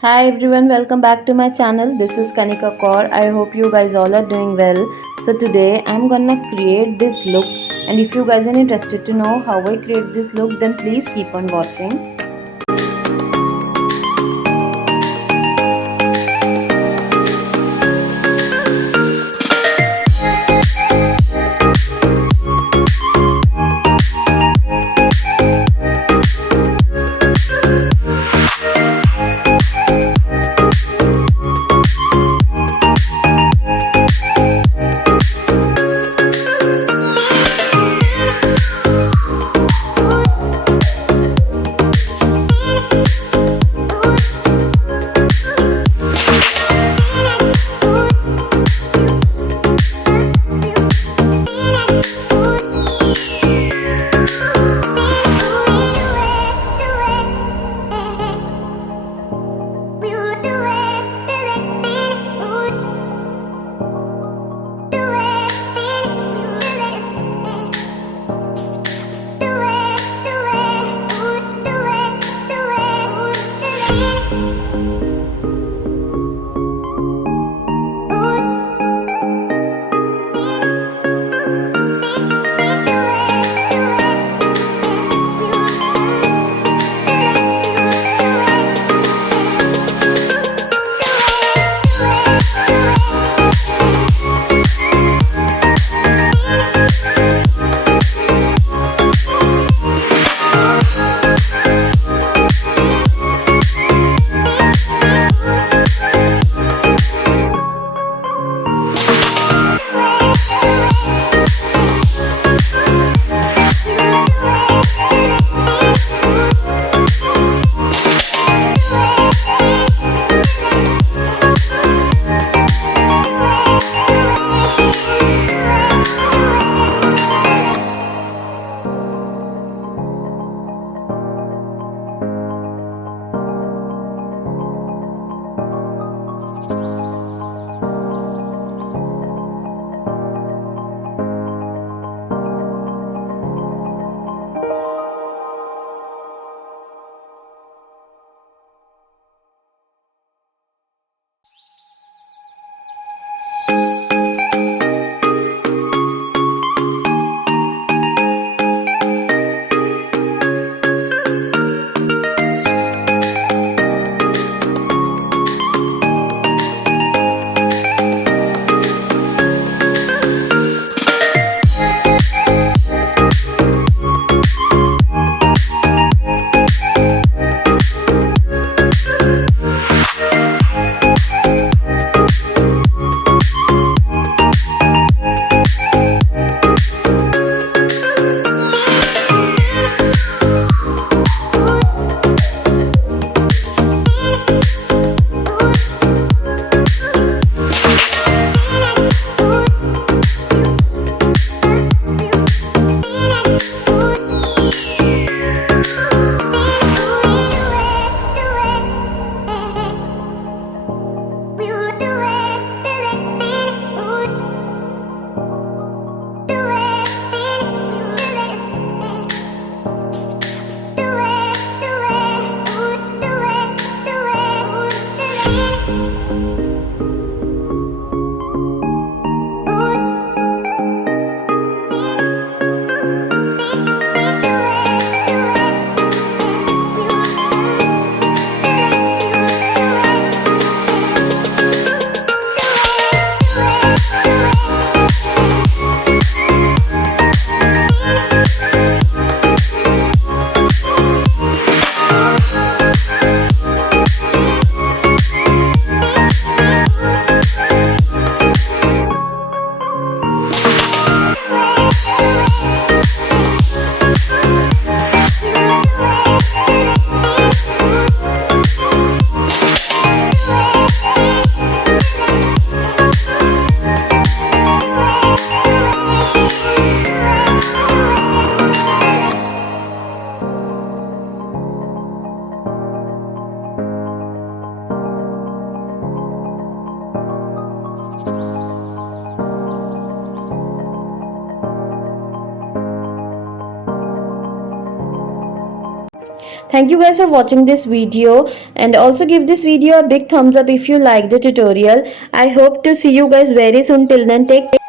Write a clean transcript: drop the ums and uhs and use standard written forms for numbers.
Hi everyone, welcome back to my channel. This is Kanika Kaur. I hope you guys all are doing well. So today I'm gonna create this look, and if you guys are interested to know how I create this look, then please keep on watching. Thank you guys for watching this video, and also give this video a big thumbs up if you like the tutorial. I hope to see you guys very soon. Till then, take care.